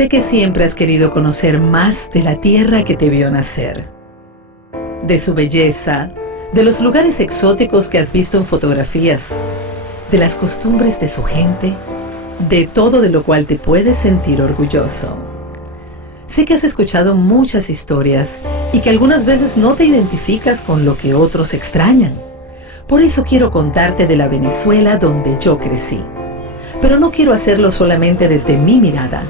Sé que siempre has querido conocer más de la tierra que te vio nacer, de su belleza, de los lugares exóticos que has visto en fotografías, de las costumbres de su gente, de todo de lo cual te puedes sentir orgulloso. Sé que has escuchado muchas historias y que algunas veces no te identificas con lo que otros extrañan. Por eso quiero contarte de la Venezuela donde yo crecí. Pero no quiero hacerlo solamente desde mi mirada.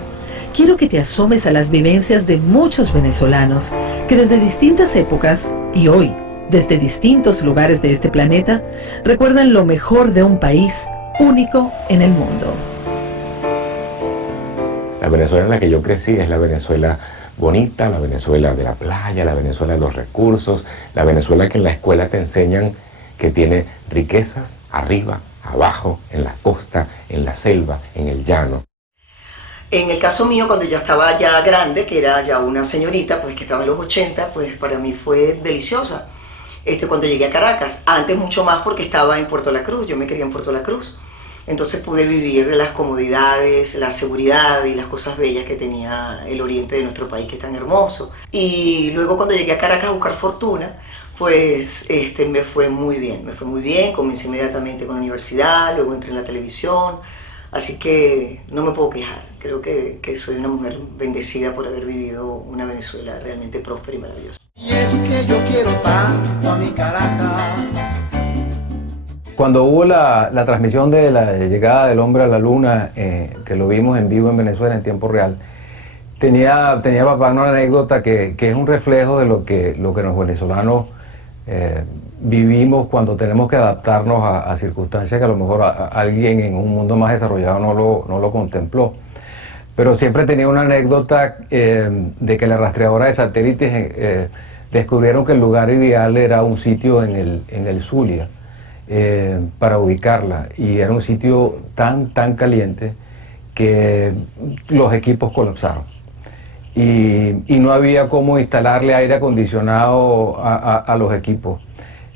Quiero que te asomes a las vivencias de muchos venezolanos que desde distintas épocas y hoy, desde distintos lugares de este planeta, recuerdan lo mejor de un país único en el mundo. La Venezuela en la que yo crecí es la Venezuela bonita, la Venezuela de la playa, la Venezuela de los recursos, la Venezuela que en la escuela te enseñan que tiene riquezas arriba, abajo, en la costa, en la selva, en el llano. En el caso mío, cuando ya estaba ya grande, que era ya una señorita, pues que estaba en los 80, pues para mí fue deliciosa. Cuando llegué a Caracas, antes mucho más porque estaba en Puerto La Cruz, yo me crié en Puerto La Cruz. Entonces pude vivir las comodidades, la seguridad y las cosas bellas que tenía el oriente de nuestro país, que es tan hermoso. Y luego cuando llegué a Caracas a buscar fortuna, pues me fue muy bien, comencé inmediatamente con la universidad, luego entré en la televisión, así que no me puedo quejar. Creo que soy una mujer bendecida por haber vivido una Venezuela realmente próspera y maravillosa. Y es que yo quiero tanto a mi Caracas. Cuando hubo la transmisión de la llegada del hombre a la luna, que lo vimos en vivo en Venezuela en tiempo real, tenía papá una anécdota que es un reflejo de lo que los venezolanos vivimos cuando tenemos que adaptarnos a circunstancias que a lo mejor alguien en un mundo más desarrollado no lo contempló. Pero siempre tenía una anécdota de que la rastreadora de satélites descubrieron que el lugar ideal era un sitio en el Zulia. Para ubicarla, y era un sitio tan caliente que los equipos colapsaron y no había cómo instalarle aire acondicionado a los equipos,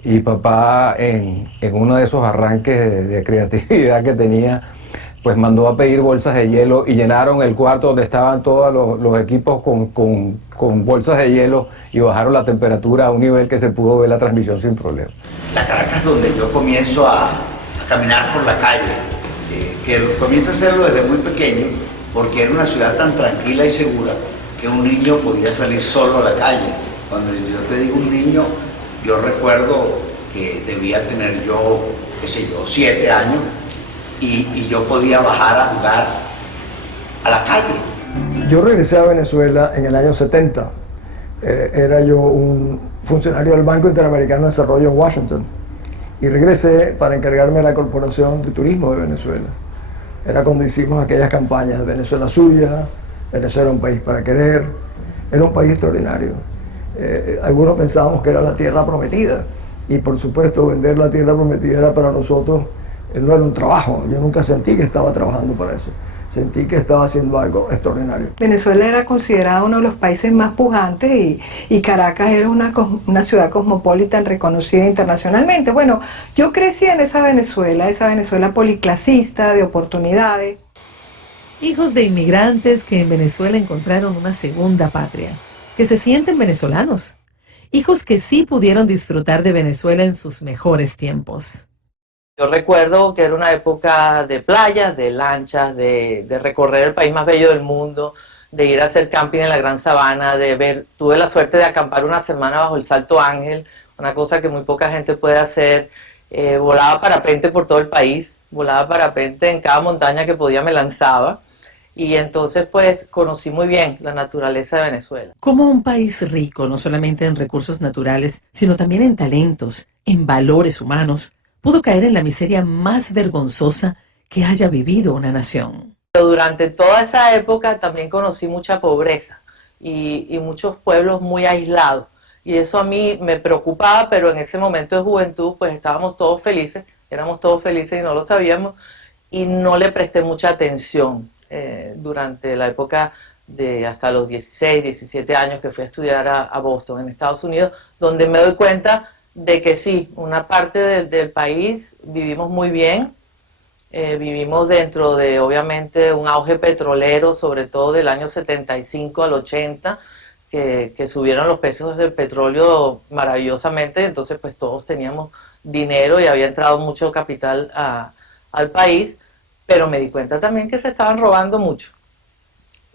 y papá en uno de esos arranques de creatividad que tenía, pues mandó a pedir bolsas de hielo y llenaron el cuarto donde estaban todos los equipos con bolsas de hielo, y bajaron la temperatura a un nivel que se pudo ver la transmisión sin problema. La Caracas donde yo comienzo a caminar por la calle, que comienzo a hacerlo desde muy pequeño, porque era una ciudad tan tranquila y segura que un niño podía salir solo a la calle. Cuando yo te digo un niño, yo recuerdo que debía tener yo, 7 años, y yo podía bajar a jugar a la calle. Yo regresé a Venezuela en el año 70. Era yo un funcionario del Banco Interamericano de Desarrollo en Washington, y regresé para encargarme de la Corporación de Turismo de Venezuela. Era cuando hicimos aquellas campañas, Venezuela suya, Venezuela un país para querer. Era un país extraordinario. Algunos pensábamos que era la tierra prometida, y por supuesto vender la tierra prometida era para nosotros, no era un trabajo. Yo nunca sentí que estaba trabajando para eso. Sentí que estaba haciendo algo extraordinario. Venezuela era considerada uno de los países más pujantes, y Caracas era una ciudad cosmopolita reconocida internacionalmente. Bueno, yo crecí en esa Venezuela policlasista, de oportunidades. Hijos de inmigrantes que en Venezuela encontraron una segunda patria, que se sienten venezolanos. Hijos que sí pudieron disfrutar de Venezuela en sus mejores tiempos. Yo recuerdo que era una época de playas, de lanchas, de recorrer el país más bello del mundo, de ir a hacer camping en la Gran Sabana, tuve la suerte de acampar una semana bajo el Salto Ángel, una cosa que muy poca gente puede hacer. Volaba parapente por todo el país, volaba parapente en cada montaña que podía, me lanzaba, y entonces pues conocí muy bien la naturaleza de Venezuela. Como un país rico, no solamente en recursos naturales, sino también en talentos, en valores humanos, pudo caer en la miseria más vergonzosa que haya vivido una nación. Pero durante toda esa época también conocí mucha pobreza y muchos pueblos muy aislados. Y eso a mí me preocupaba, pero en ese momento de juventud pues estábamos todos felices, éramos todos felices y no lo sabíamos, y no le presté mucha atención durante la época de hasta los 16, 17 años que fui a estudiar a Boston, en Estados Unidos, donde me doy cuenta de que sí, una parte del país vivimos muy bien, Vivimos dentro de, obviamente, un auge petrolero, sobre todo del año 75 al 80, que subieron los precios del petróleo maravillosamente, entonces pues todos teníamos dinero y había entrado mucho capital al país, pero me di cuenta también que se estaban robando mucho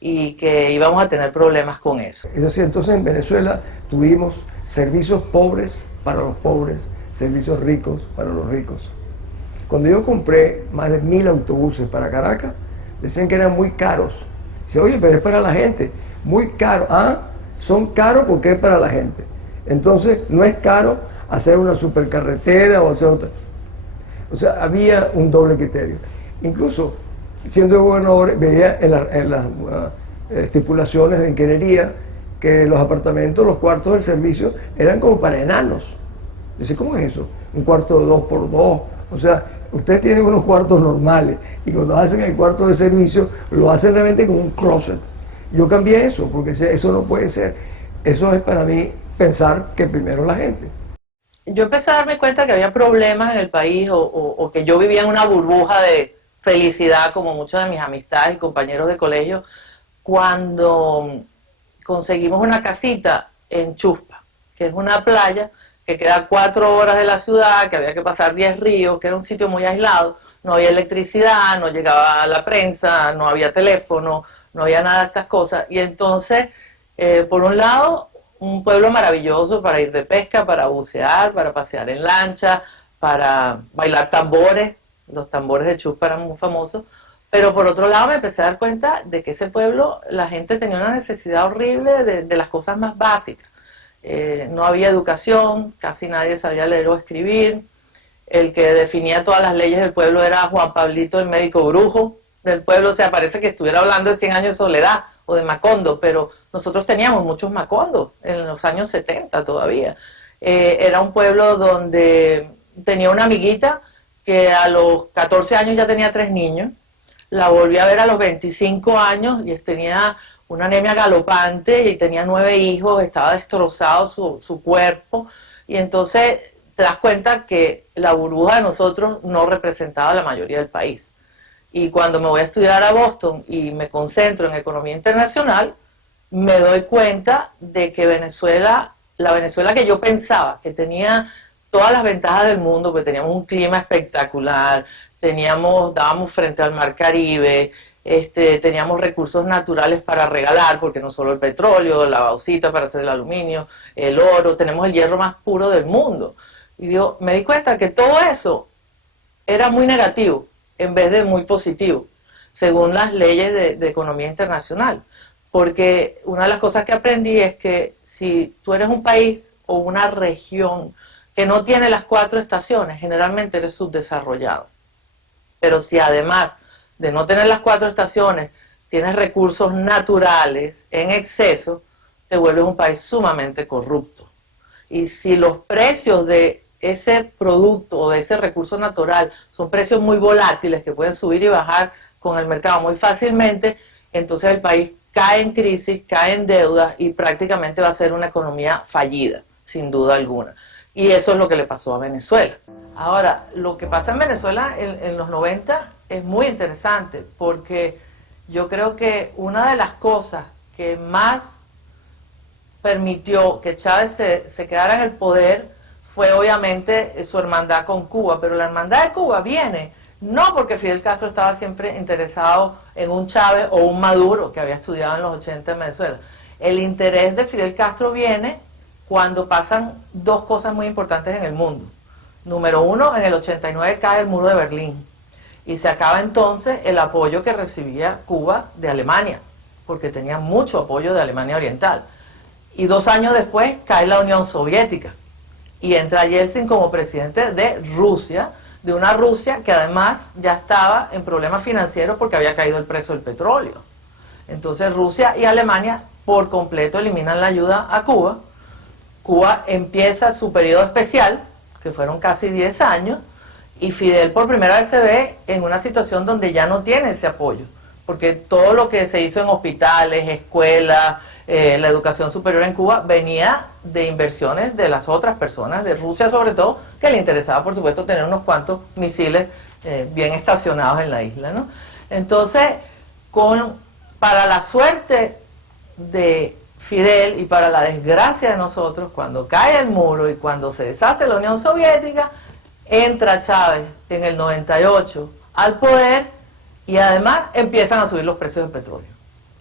y que íbamos a tener problemas con eso. Es decir, entonces en Venezuela tuvimos servicios pobres para los pobres, servicios ricos para los ricos. Cuando yo compré más de 1000 autobuses para Caracas, decían que eran muy caros. Dice, oye, pero es para la gente, muy caro. Ah, son caros porque es para la gente. Entonces, no es caro hacer una supercarretera o hacer otra. O sea, había un doble criterio. Incluso, siendo gobernador, veía en las estipulaciones de ingeniería que los apartamentos, los cuartos del servicio, eran como para enanos. Dice, ¿cómo es eso? Un cuarto de 2x2. O sea, ustedes tienen unos cuartos normales y cuando hacen el cuarto de servicio, lo hacen realmente como un closet. Yo cambié eso, porque eso no puede ser. Eso es para mí pensar que primero la gente. Yo empecé a darme cuenta que había problemas en el país o que yo vivía en una burbuja de felicidad, como muchas de mis amistades y compañeros de colegio, cuando conseguimos una casita en Chuspa, que es una playa que queda a 4 horas de la ciudad, que había que pasar 10 ríos, que era un sitio muy aislado, no había electricidad, no llegaba la prensa, no había teléfono, no había nada de estas cosas. Y entonces, por un lado, un pueblo maravilloso para ir de pesca, para bucear, para pasear en lancha, para bailar tambores. Los tambores de Chuspa eran muy famosos. Pero por otro lado me empecé a dar cuenta de que ese pueblo, la gente tenía una necesidad horrible de las cosas más básicas. No había educación, casi nadie sabía leer o escribir. El que definía todas las leyes del pueblo era Juan Pablito, el médico brujo del pueblo. O sea, parece que estuviera hablando de 100 años de soledad o de Macondo, pero nosotros teníamos muchos Macondos en los años 70 todavía. Era un pueblo donde tenía una amiguita que a los 14 años ya tenía 3 niños. La volví a ver a los 25 años y tenía una anemia galopante y tenía 9 hijos, estaba destrozado su cuerpo. Y entonces te das cuenta que la burbuja de nosotros no representaba a la mayoría del país. Y cuando me voy a estudiar a Boston y me concentro en economía internacional, me doy cuenta de que Venezuela, la Venezuela que yo pensaba que tenía todas las ventajas del mundo, porque teníamos un clima espectacular, dábamos frente al mar Caribe, teníamos recursos naturales para regalar, porque no solo el petróleo, la bauxita para hacer el aluminio, el oro, tenemos el hierro más puro del mundo. Y me di cuenta que todo eso era muy negativo en vez de muy positivo, según las leyes de economía internacional. Porque una de las cosas que aprendí es que si tú eres un país o una región que no tiene las 4 estaciones, generalmente eres subdesarrollado. Pero si además de no tener las 4 estaciones, tienes recursos naturales en exceso, te vuelves un país sumamente corrupto. Y si los precios de ese producto o de ese recurso natural son precios muy volátiles que pueden subir y bajar con el mercado muy fácilmente, entonces el país cae en crisis, cae en deuda y prácticamente va a ser una economía fallida, sin duda alguna. Y eso es lo que le pasó a Venezuela. Ahora, lo que pasa en Venezuela en los 90 es muy interesante porque yo creo que una de las cosas que más permitió que Chávez se quedara en el poder fue obviamente su hermandad con Cuba, pero la hermandad de Cuba viene no porque Fidel Castro estaba siempre interesado en un Chávez o un Maduro que había estudiado en los 80 en Venezuela. El interés de Fidel Castro viene cuando pasan 2 cosas muy importantes en el mundo. Número 1, en el 89 cae el muro de Berlín y se acaba entonces el apoyo que recibía Cuba de Alemania, porque tenía mucho apoyo de Alemania Oriental. Y 2 años después cae la Unión Soviética y entra Yeltsin como presidente de Rusia, de una Rusia que además ya estaba en problemas financieros porque había caído el precio del petróleo. Entonces Rusia y Alemania por completo eliminan la ayuda a Cuba. Cuba empieza su periodo especial, que fueron casi 10 años, y Fidel por primera vez se ve en una situación donde ya no tiene ese apoyo, porque todo lo que se hizo en hospitales, escuelas, la educación superior en Cuba venía de inversiones de las otras personas, de Rusia sobre todo, que le interesaba por supuesto tener unos cuantos misiles bien estacionados en la isla, ¿no? Entonces, para la suerte de Fidel y para la desgracia de nosotros, cuando cae el muro y cuando se deshace la Unión Soviética, entra Chávez en el 98 al poder y además empiezan a subir los precios del petróleo,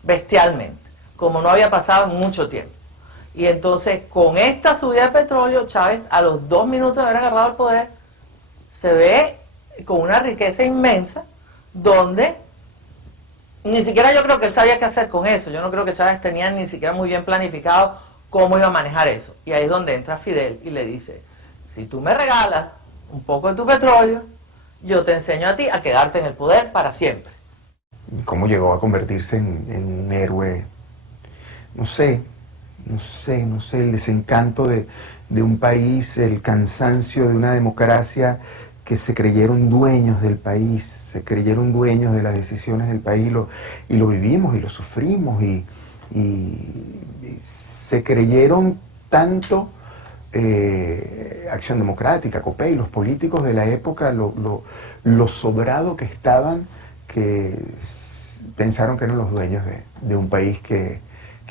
bestialmente, como no había pasado en mucho tiempo. Y entonces, con esta subida de petróleo, Chávez, a los 2 minutos de haber agarrado el poder, se ve con una riqueza inmensa, donde ni siquiera yo creo que él sabía qué hacer con eso. Yo no creo que Chávez tenía ni siquiera muy bien planificado cómo iba a manejar eso. Y ahí es donde entra Fidel y le dice, si tú me regalas un poco de tu petróleo, yo te enseño a ti a quedarte en el poder para siempre. ¿Cómo llegó a convertirse en un héroe? No sé, el desencanto de un país, el cansancio de una democracia que se creyeron dueños del país, se creyeron dueños de las decisiones del país y lo vivimos y lo sufrimos y se creyeron tanto Acción Democrática, COPEI, los políticos de la época, lo sobrado que estaban, que pensaron que eran los dueños de un país que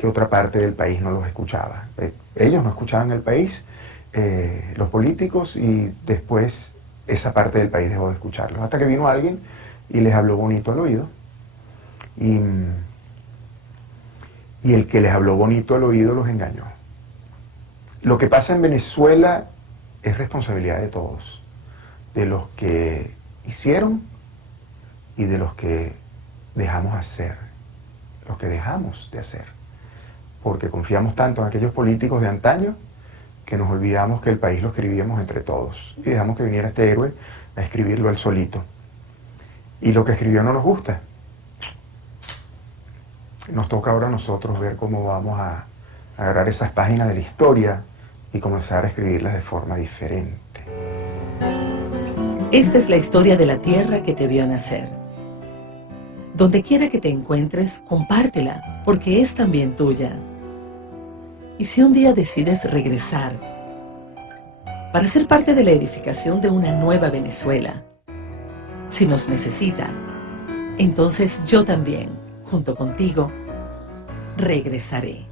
otra parte del país no los escuchaba. Ellos no escuchaban el país, los políticos, y después esa parte del país dejó de escucharlos, hasta que vino alguien y les habló bonito al oído, y el que les habló bonito al oído los engañó. Lo que pasa en Venezuela es responsabilidad de todos, de los que hicieron y de los que dejamos de hacer, porque confiamos tanto en aquellos políticos de antaño que nos olvidamos que el país lo escribíamos entre todos y dejamos que viniera este héroe a escribirlo él solito. Y lo que escribió no nos gusta. Nos toca ahora a nosotros ver cómo vamos a agarrar esas páginas de la historia y comenzar a escribirlas de forma diferente. Esta es la historia de la tierra que te vio nacer. Donde quiera que te encuentres, compártela, porque es también tuya. Y si un día decides regresar para ser parte de la edificación de una nueva Venezuela, si nos necesita, entonces yo también, junto contigo, regresaré.